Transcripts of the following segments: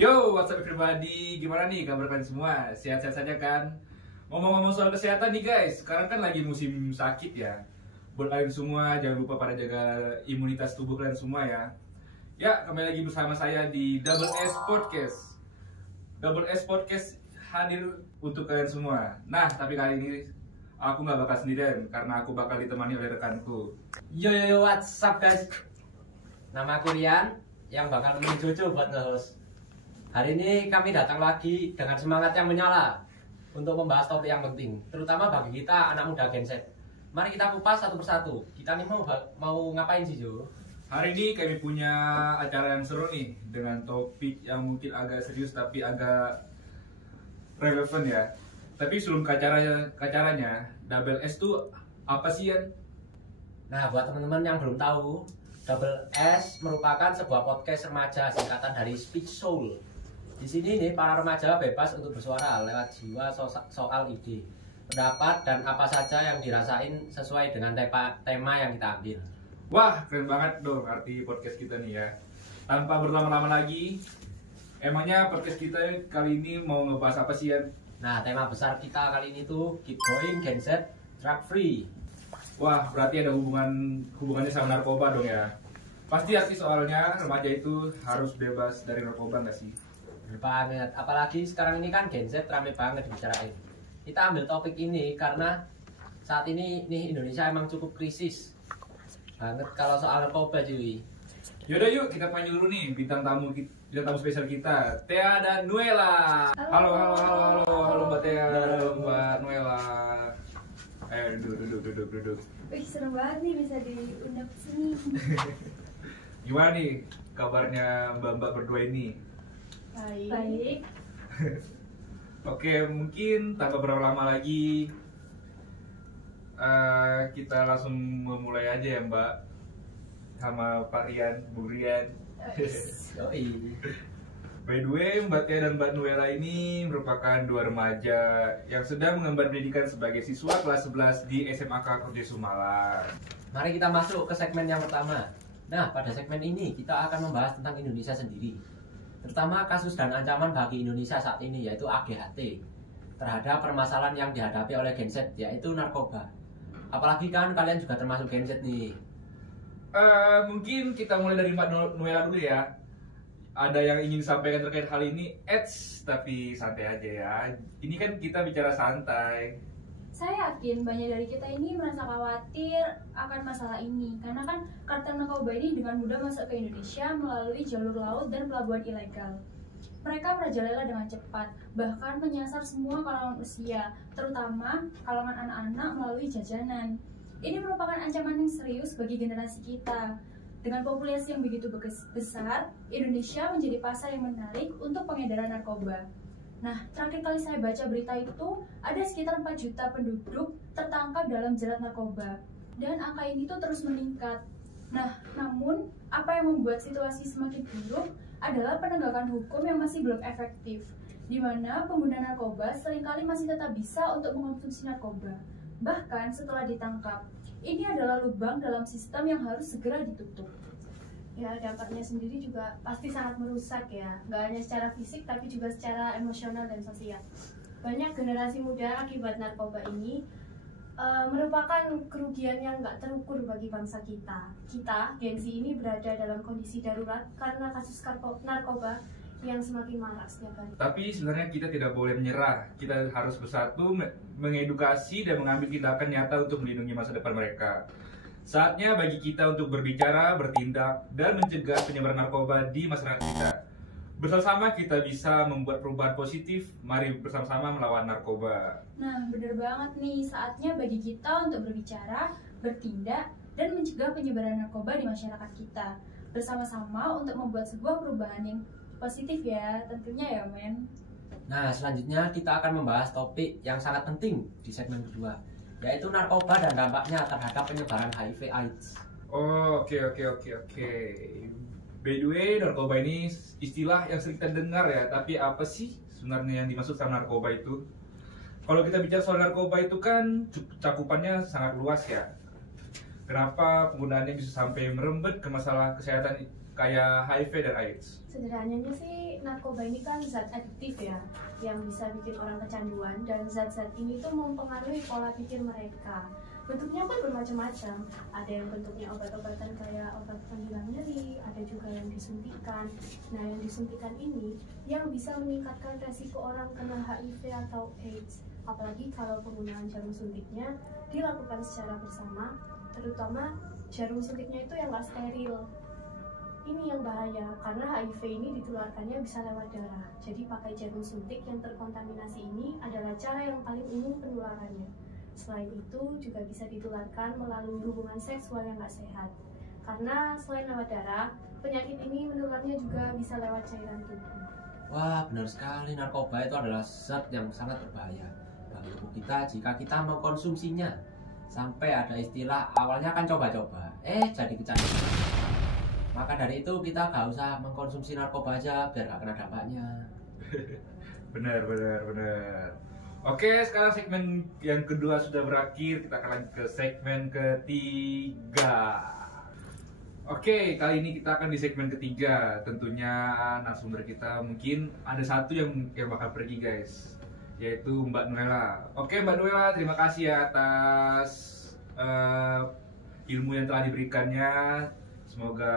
Yo, what's up everybody? Gimana nih kabar kalian semua? Sehat-sehat saja kan? Ngomong-ngomong soal kesehatan nih guys, sekarang kan lagi musim sakit ya. Buat kalian semua, jangan lupa pada jaga imunitas tubuh kalian semua ya. Ya, kembali lagi bersama saya di Double S Podcast. Double S Podcast hadir untuk kalian semua. Nah, tapi kali ini aku nggak bakal sendirian, karena aku bakal ditemani oleh rekanku. Yo, what's up guys? Nama aku Rian, yang bakal nemenin Jojo buat nge-host. Hari ini kami datang lagi dengan semangat yang menyala untuk membahas topik yang penting, terutama bagi kita anak muda Gen Z. Mari kita kupas satu persatu. Kita nih mau ngapain sih, Jo? Hari ini kami punya acara yang seru nih, dengan topik yang mungkin agak serius tapi agak relevan ya. Tapi sebelum ke acaranya, Double S tuh apa sih, Yan? Nah, buat teman-teman yang belum tahu, Double S merupakan sebuah podcast remaja singkatan dari Speech Soul. Di sini nih para remaja bebas untuk bersuara lewat jiwa soal ide, pendapat dan apa saja yang dirasain sesuai dengan tema yang kita ambil. Wah, keren banget dong arti podcast kita nih ya. Tanpa berlama-lama lagi, emangnya podcast kita kali ini mau ngebahas apa sih, Yan? Nah, tema besar kita kali ini tuh Keep Going Gen Z Drug Free. Wah, berarti ada hubungannya sama narkoba dong ya. Pasti arti soalnya remaja itu harus bebas dari narkoba nggak sih? Banget, apalagi sekarang ini kan Gen Z rame banget dibicarain. Kita ambil topik ini karena saat ini nih Indonesia emang cukup krisis banget kalau soal narkoba, cuy. Yaudah yuk kita panggil dulu nih bintang tamu spesial kita, Thea dan Nuela. Halo Mbak Thea, halo Mbak Nuela. Ayo duduk. Wih, seru banget nih bisa diundang ke sini. Gimana nih kabarnya mbak-mbak berdua ini? Baik. Oke, mungkin tanpa berlama lagi kita langsung memulai aja ya Mbak, sama Pak Rian, Bu Rian. Yoi. By the way, Mbak Tia dan Mbak Nuela ini merupakan dua remaja yang sedang mengemban pendidikan sebagai siswa kelas 11 di SMAK Kerja Sumalang. Mari kita masuk ke segmen yang pertama. Nah, pada segmen ini kita akan membahas tentang Indonesia sendiri, terutama kasus dan ancaman bagi Indonesia saat ini, yaitu AGHT, terhadap permasalahan yang dihadapi oleh Gen Z, yaitu narkoba. Apalagi kan kalian juga termasuk Gen Z nih. Mungkin kita mulai dari Mbak Nuela dulu ya. Ada yang ingin disampaikan terkait hal ini? Tapi santai aja ya. Ini kan kita bicara santai. Saya yakin banyak dari kita ini merasa khawatir akan masalah ini karena kan kartel narkoba ini dengan mudah masuk ke Indonesia melalui jalur laut dan pelabuhan ilegal. Mereka merajalela dengan cepat, bahkan menyasar semua kalangan usia, terutama kalangan anak-anak melalui jajanan. Ini merupakan ancaman yang serius bagi generasi kita. Dengan populasi yang begitu besar, Indonesia menjadi pasar yang menarik untuk pengedaran narkoba. Nah, terakhir kali saya baca berita itu, ada sekitar 4 juta penduduk tertangkap dalam jerat narkoba. Dan angka ini tuh terus meningkat. Nah, namun, apa yang membuat situasi semakin buruk adalah penegakan hukum yang masih belum efektif, di mana pengguna narkoba seringkali masih tetap bisa untuk mengonsumsi narkoba, bahkan setelah ditangkap. Ini adalah lubang dalam sistem yang harus segera ditutup. Ya, dampaknya sendiri juga pasti sangat merusak ya, nggak hanya secara fisik tapi juga secara emosional dan sosial. Banyak generasi muda akibat narkoba ini merupakan kerugian yang nggak terukur bagi bangsa kita. Kita, Gen Z ini berada dalam kondisi darurat karena kasus narkoba yang semakin marak setiap hari. Tapi sebenarnya kita tidak boleh menyerah. Kita harus bersatu, mengedukasi dan mengambil tindakan nyata untuk melindungi masa depan mereka. Saatnya bagi kita untuk berbicara, bertindak, dan mencegah penyebaran narkoba di masyarakat kita. Bersama-sama kita bisa membuat perubahan positif. Mari bersama-sama melawan narkoba. Nah, bener banget nih, saatnya bagi kita untuk berbicara, bertindak, dan mencegah penyebaran narkoba di masyarakat kita. Bersama-sama untuk membuat sebuah perubahan yang positif ya, tentunya ya men. Nah, selanjutnya kita akan membahas topik yang sangat penting di segmen kedua, yaitu narkoba dan dampaknya terhadap penyebaran HIV/AIDS. Oh, oke. By the way, narkoba ini istilah yang sering kita dengar ya, tapi apa sih sebenarnya yang dimaksud sama narkoba itu? Kalau kita bicara soal narkoba itu kan cakupannya sangat luas ya. Kenapa penggunaannya bisa sampai merembet ke masalah kesehatan kayak HIV dan AIDS? Sederhananya sih, narkoba ini kan zat adiktif ya, yang bisa bikin orang kecanduan, dan zat-zat ini tuh mempengaruhi pola pikir mereka. Bentuknya pun bermacam-macam, ada yang bentuknya obat-obatan kayak obat penghilang nyeri, ada juga yang disuntikan. Nah, yang disuntikan ini yang bisa meningkatkan resiko orang kena HIV atau AIDS, apalagi kalau penggunaan jarum suntiknya dilakukan secara bersama, terutama jarum suntiknya itu yang nggak steril. Ini yang bahaya, karena HIV ini ditularkannya bisa lewat darah. Jadi pakai jarum suntik yang terkontaminasi ini adalah cara yang paling umum penularannya. Selain itu juga bisa ditularkan melalui hubungan seksual yang nggak sehat. Karena selain lewat darah, penyakit ini menularnya juga bisa lewat cairan tubuh. Wah, benar sekali, narkoba itu adalah zat yang sangat berbahaya bagi tubuh kita jika kita mengkonsumsinya. Sampai ada istilah awalnya kan coba-coba, jadi kecanduan. Maka dari itu kita gak usah mengkonsumsi narkoba aja biar gak kena dampaknya. Bener. Oke, sekarang segmen yang kedua sudah berakhir. Kita akan lanjut ke segmen ketiga. Oke, kali ini kita akan di segmen ketiga. Tentunya narasumber kita mungkin ada satu yang bakal pergi guys, yaitu Mbak Nuela. Oke Mbak Nuela, terima kasih ya atas ilmu yang telah diberikannya. Semoga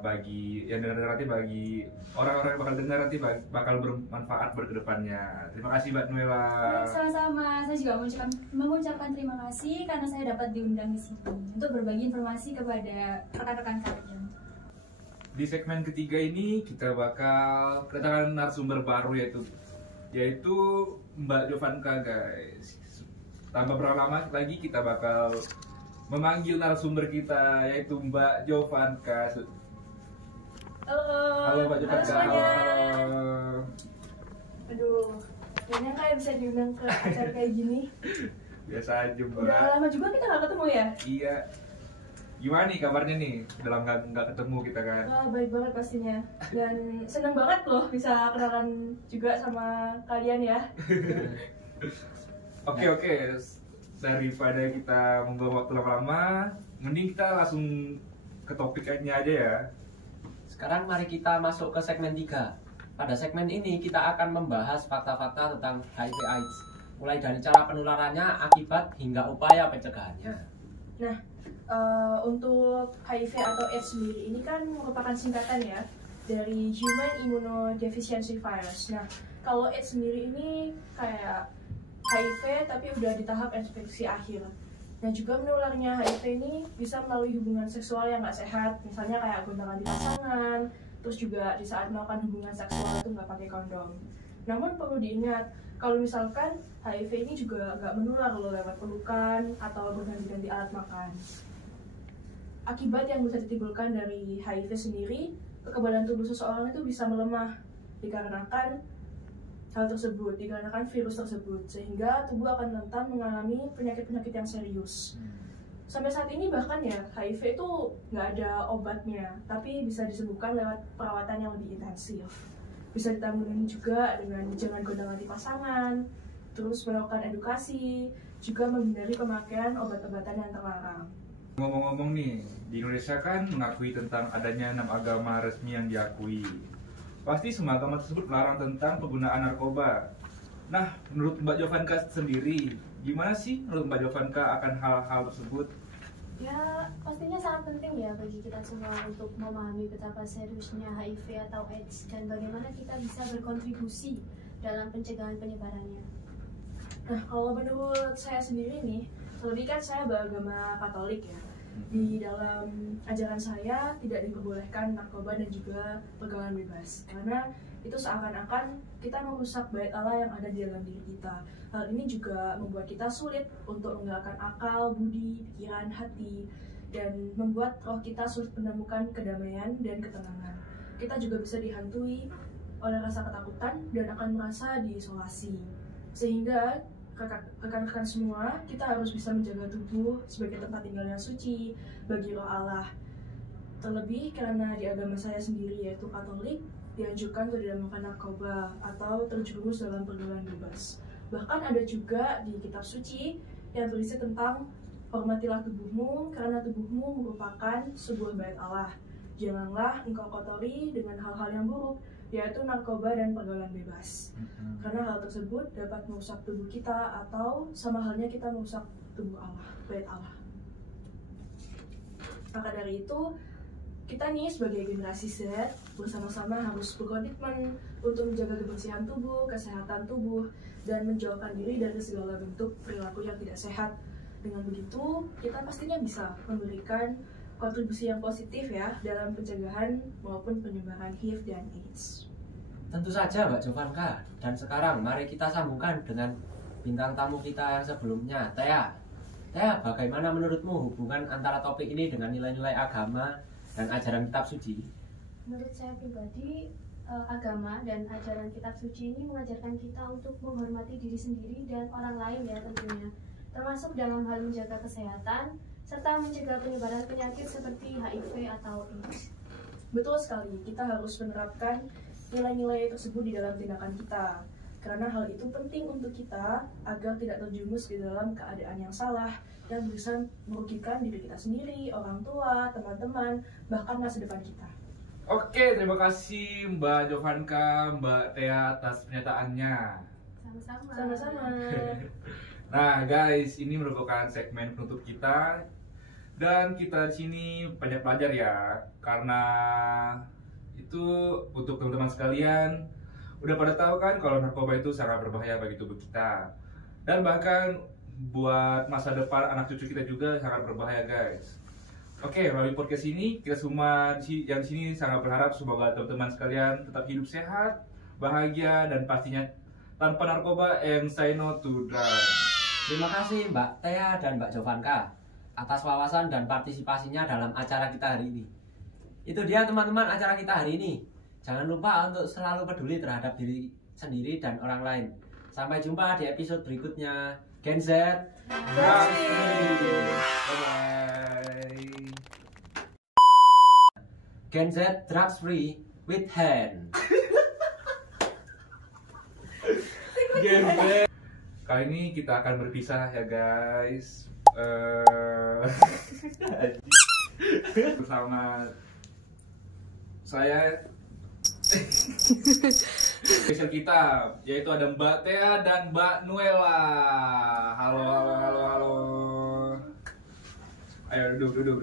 bagi yang dengar nanti, bagi orang-orang yang bakal dengar nanti bakal bermanfaat berkedepannya. Terima kasih Mbak Nuela. Sama-sama, saya juga mengucapkan terima kasih karena saya dapat diundang di sini untuk berbagi informasi kepada rekan-rekan kalian. Di segmen ketiga ini kita bakal kedatangan narasumber baru yaitu Mbak Jovanka guys. Tanpa berlama lagi kita bakal memanggil narasumber kita yaitu Mbak Jovanka. Halo Mbak Jovanka. semuanya. Halo. Aduh, kayaknya kayak bisa diundang ke acara kayak gini. Biasa aja Mbak. Udah lama juga kita nggak ketemu ya? Iya. Gimana nih kabarnya nih? Dalam nggak ketemu kita kan? Wah, baik banget pastinya. Dan seneng banget loh bisa kenalan juga sama kalian ya. Oke. Daripada kita membuang waktu lama-lama, mending kita langsung ke topiknya aja ya. Sekarang mari kita masuk ke segmen 3. Pada segmen ini kita akan membahas fakta-fakta tentang HIV/AIDS, mulai dari cara penularannya, akibat hingga upaya pencegahannya. Nah, untuk HIV atau AIDS sendiri ini kan merupakan singkatan ya dari Human Immunodeficiency Virus. Nah, kalau AIDS sendiri ini kayak HIV tapi udah di tahap infeksi akhir. Nah, juga menularnya HIV ini bisa melalui hubungan seksual yang nggak sehat, misalnya kayak gonta-ganti pasangan, terus juga di saat melakukan hubungan seksual itu nggak pakai kondom. Namun perlu diingat, kalau misalkan HIV ini juga nggak menular loh lewat pelukan atau berganti-ganti alat makan. Akibat yang bisa ditimbulkan dari HIV sendiri, kekebalan tubuh seseorang itu bisa melemah dikarenakan virus tersebut, sehingga tubuh akan rentan mengalami penyakit-penyakit yang serius. Sampai saat ini bahkan ya HIV itu nggak ada obatnya, tapi bisa disembuhkan lewat perawatan yang lebih intensif. Bisa ditangani juga dengan jangan gonta-ganti pasangan, terus melakukan edukasi, juga menghindari pemakaian obat-obatan yang terlarang. Ngomong-ngomong nih, di Indonesia kan mengakui tentang adanya 6 agama resmi yang diakui. Pasti semua agama tersebut melarang tentang penggunaan narkoba. Nah, menurut Mbak Jovanka sendiri, gimana sih menurut Mbak Jovanka akan hal-hal tersebut? Ya, pastinya sangat penting ya bagi kita semua untuk memahami betapa seriusnya HIV atau AIDS dan bagaimana kita bisa berkontribusi dalam pencegahan penyebarannya. Nah, kalau menurut saya sendiri nih, terlebih kan saya beragama Katolik ya. Di dalam ajaran saya tidak diperbolehkan narkoba dan juga pergaulan bebas, karena itu seakan-akan kita merusak bait Allah yang ada di dalam diri kita. Hal ini juga membuat kita sulit untuk menggerakkan akal, budi, pikiran, hati, dan membuat roh kita sulit menemukan kedamaian dan ketenangan. Kita juga bisa dihantui oleh rasa ketakutan dan akan merasa diisolasi. Sehingga rekan-rekan semua, kita harus bisa menjaga tubuh sebagai tempat tinggal yang suci bagi roh Allah. Terlebih karena di agama saya sendiri yaitu Katolik, dianjurkan untuk tidak makan narkoba atau terjerumus dalam pergaulan bebas. Bahkan ada juga di kitab suci yang berisi tentang hormatilah tubuhmu karena tubuhmu merupakan sebuah bait Allah. Janganlah engkau kotori dengan hal-hal yang buruk, yaitu narkoba dan pergaulan bebas. Karena hal tersebut dapat merusak tubuh kita atau sama halnya kita merusak tubuh Allah, bait Allah. Maka dari itu, kita nih sebagai generasi Z bersama-sama harus berkomitmen untuk menjaga kebersihan tubuh, kesehatan tubuh, dan menjauhkan diri dari segala bentuk perilaku yang tidak sehat. Dengan begitu, kita pastinya bisa memberikan kontribusi yang positif ya dalam pencegahan maupun penyebaran HIV dan AIDS. Tentu saja Mbak Jovanka. Dan sekarang mari kita sambungkan dengan bintang tamu kita yang sebelumnya, Tea. Tea, bagaimana menurutmu hubungan antara topik ini dengan nilai-nilai agama dan ajaran kitab suci? Menurut saya pribadi, agama dan ajaran kitab suci ini mengajarkan kita untuk menghormati diri sendiri dan orang lain ya tentunya, termasuk dalam hal menjaga kesehatan serta mencegah penyebaran penyakit seperti HIV atau AIDS. Betul sekali, kita harus menerapkan nilai-nilai tersebut di dalam tindakan kita. Karena hal itu penting untuk kita agar tidak terjerumus di dalam keadaan yang salah yang bisa merugikan diri kita sendiri, orang tua, teman-teman, bahkan masa depan kita. Oke, terima kasih Mbak Jovanka, Mbak Tea atas pernyataannya. Sama-sama. Sama-sama. Nah guys, ini merupakan segmen penutup kita dan kita di sini banyak belajar ya, karena itu untuk teman-teman sekalian udah pada tahu kan kalau narkoba itu sangat berbahaya bagi tubuh kita dan bahkan buat masa depan anak cucu kita juga sangat berbahaya guys. Oke, melalui podcast ini kita semua yang di sini sangat berharap semoga teman-teman sekalian tetap hidup sehat, bahagia dan pastinya tanpa narkoba and say no to drugs. Terima kasih Mbak Tea dan Mbak Jovanka atas wawasan dan partisipasinya dalam acara kita hari ini. Itu dia teman-teman acara kita hari ini. Jangan lupa untuk selalu peduli terhadap diri sendiri dan orang lain. Sampai jumpa di episode berikutnya. Gen Z, Drugs free. Bye-bye. Gen Z drugs free with hand. Gen Z. Kali ini kita akan berpisah ya guys. Bersama saya spesial kita, yaitu ada Mbak Tea dan Mbak Nuela. Halo. Ayo duduk.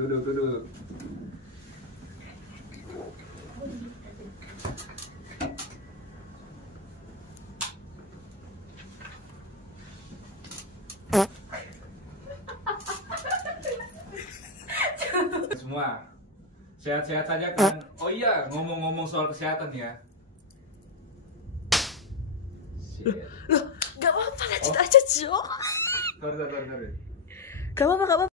Semua sehat-sehat saja kan? Oh iya, ngomong-ngomong soal kesehatan ya. Loh, gak apa-apa, lanjut aja Jo. Sorry. Gak apa-apa.